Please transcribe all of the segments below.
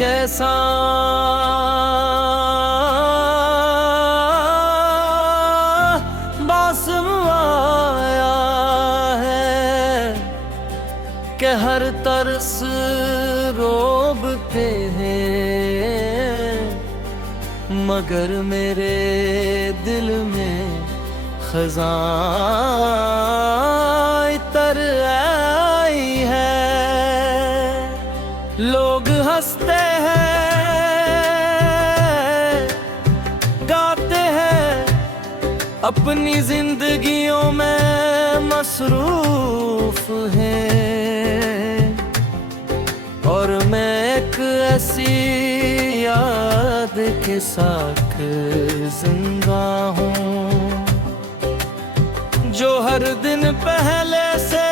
कैसा मौसम आया है कि हर तरस रोबते हैं, मगर मेरे दिल में खज़ां तर आई है। लोग हंसते हैं, गाते हैं, अपनी जिंदगियों में मसरूफ हैं, और मैं एक ऐसी याद के साथ जिंदा हूँ जो हर दिन पहले से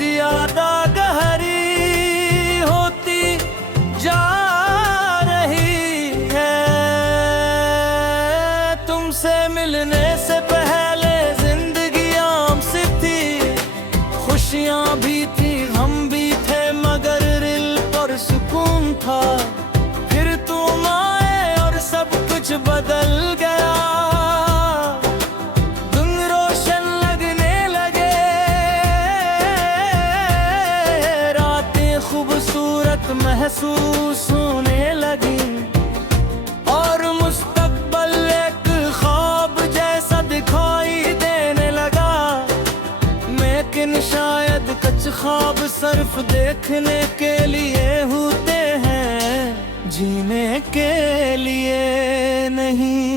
ज्यादा गहरी होती जा रही है। तुमसे मिलने से पहले जिंदगी आम सी थी, खुशियां भी थी, हम भी थे, मगर दिल पर सुकून था। फिर तुम आए और सब कुछ बदल गया, दिन रोशन लगने लगे, रातें खूबसूरत महसूस होने लगी, और मुस्तकबल एक ख्वाब जैसा दिखाई देने लगा। लेकिन शायद कुछ ख्वाब सिर्फ देखने के लिए होते हैं, जीने के लिए नहीं।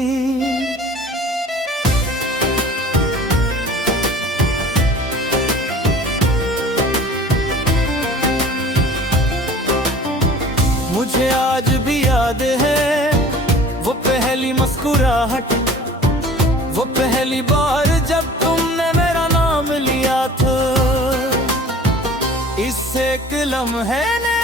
मुझे आज भी याद है वो पहली मुस्कुराहट, वो पहली बार जब तुमने मेरा नाम लिया था। इससे एक लम्हे ने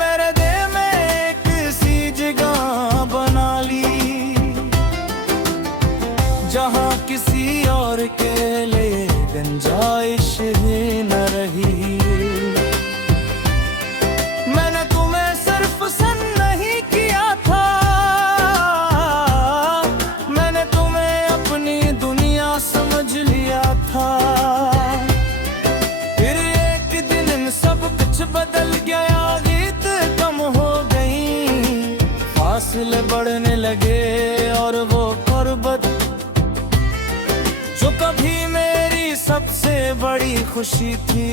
मेरे दिल में एक सी जगह बना ली, जहां किसी और के लिए गुंजाइश ही न रही। मैंने तुम्हें सिर्फ पसंद नहीं किया था, मैंने तुम्हें अपनी दुनिया समझ लिया था। फिर एक दिन सब कुछ बदल गया, गीत कम हो गई, फासले बढ़ने लगे, और वो गुर्बत जो कभी मेरी सबसे बड़ी खुशी थी,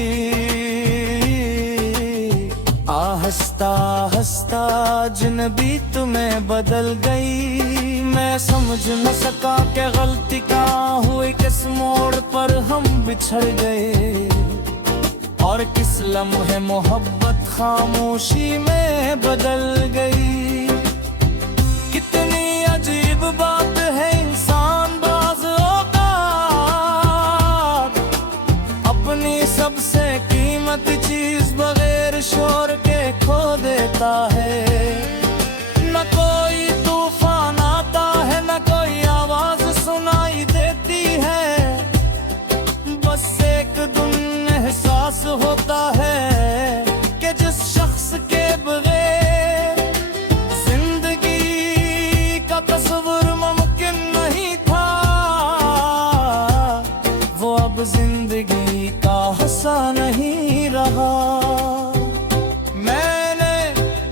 आहिस्ता आहिस्ता जिंदगी तुम्हें बदल गई। मैं समझ न सका कि गलती क्या हुई, किस मोड़ पर हम बिछड़ गए, और किस लम्हे मोहब्बत खामोशी में बदल गई। कितनी अजीब बात है, इंसान बाज़ औक़ात अपनी सबसे कीमती चीज बगैर शोर के खो देता है। न कोई तूफान आता है, न कोई आवाज सुनाई देती है, बस एक धुन एहसास होता है कि जिस शख्स के बगैर जिंदगी का तस्वुर मुमकिन नहीं था, वो अब जिंदगी का हिस्सा नहीं रहा। मैंने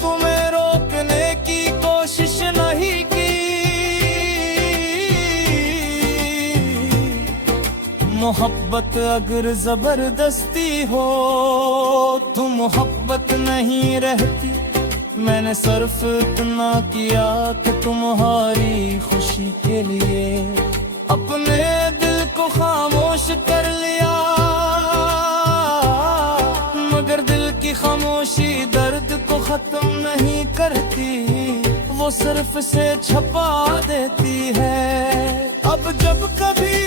तुम्हें रोकने की कोशिश नहीं की, मोहब्बत अगर जबरदस्ती हो तो मोहब्बत नहीं रहती। मैंने सिर्फ इतना किया कि तुम्हारी खुशी के लिए अपने दिल को खामोश कर लिया, मगर दिल की खामोशी दर्द को खत्म नहीं करती, वो सिर्फ से छपा देती है। अब जब कभी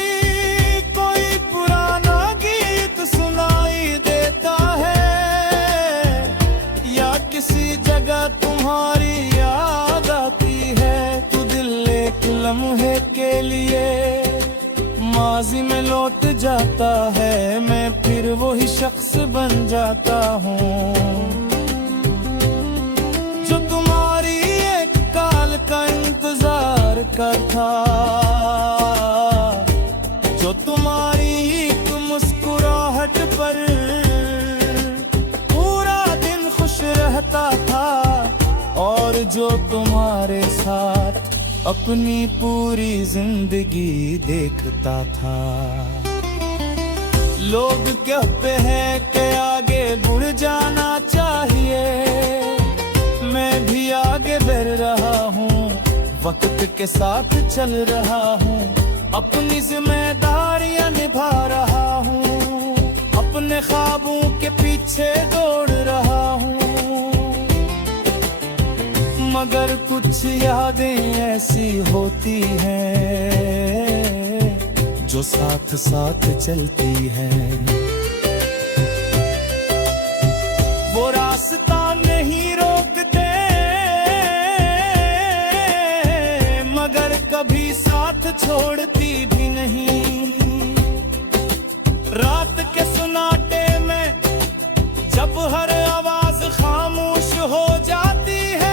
कोई पुराना गीत सुनाई देता है, या किसी जगह तुम्हारी याद आती है, तो दिल एक लम्हे के लिए माजी में लौट जाता है, मैं फिर वही शख्स बन जाता हूँ जो तुम्हारी एक काल का इंतजार करता, जो तुम्हारी एक मुस्कुराहट पर पूरा दिन खुश रहता था, और जो तुम्हारे साथ अपनी पूरी जिंदगी देखता था। लोग कहते हैं कि आगे बढ़ जाना चाहिए, मैं भी आगे बढ़ रहा हूँ, वक्त के साथ चल रहा हूँ, अपनी जिम्मेदारियां निभा रहा हूँ, अपने ख्वाबों के पीछे दौड़ रहा हूँ। मगर कुछ यादें ऐसी होती हैं जो साथ साथ चलती हैं, वो रास्ता नहीं रोकते मगर कभी साथ छोड़ती भी नहीं। रात के सुनाटे में जब हर आवाज खामोश हो जाती है,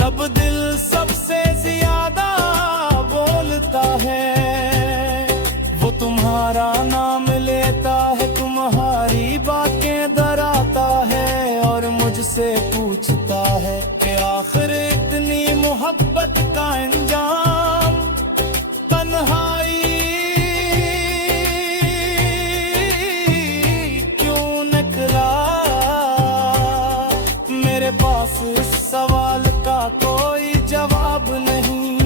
तब दिल सबसे ज्यादा बोलता है। वो तुम्हारा नाम लेता है, तुम्हारी बातें दोहराता है, और मुझसे पूछता है कि आखिर इतनी मोहब्बत का अंजाम तन्हाई क्यों निकला। मेरे पास इस सवाल का कोई जवाब नहीं,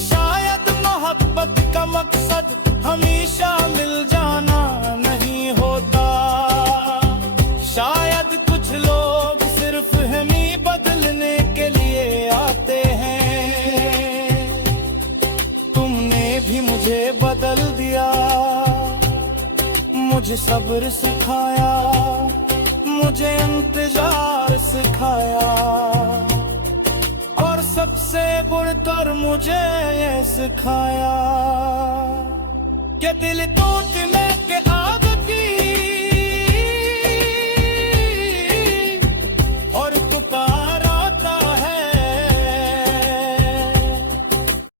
शायद मोहब्बत का मकसद हमेशा मिल जाना नहीं होता, शायद कुछ लोग सिर्फ हमें बदलने के लिए आते हैं। तुमने भी मुझे बदल दिया, मुझे सब्र सिखाया, मुझे इंतजार सिखाया, और सबसे बढ़कर मुझे ये सिखाया कि दिल टूटने के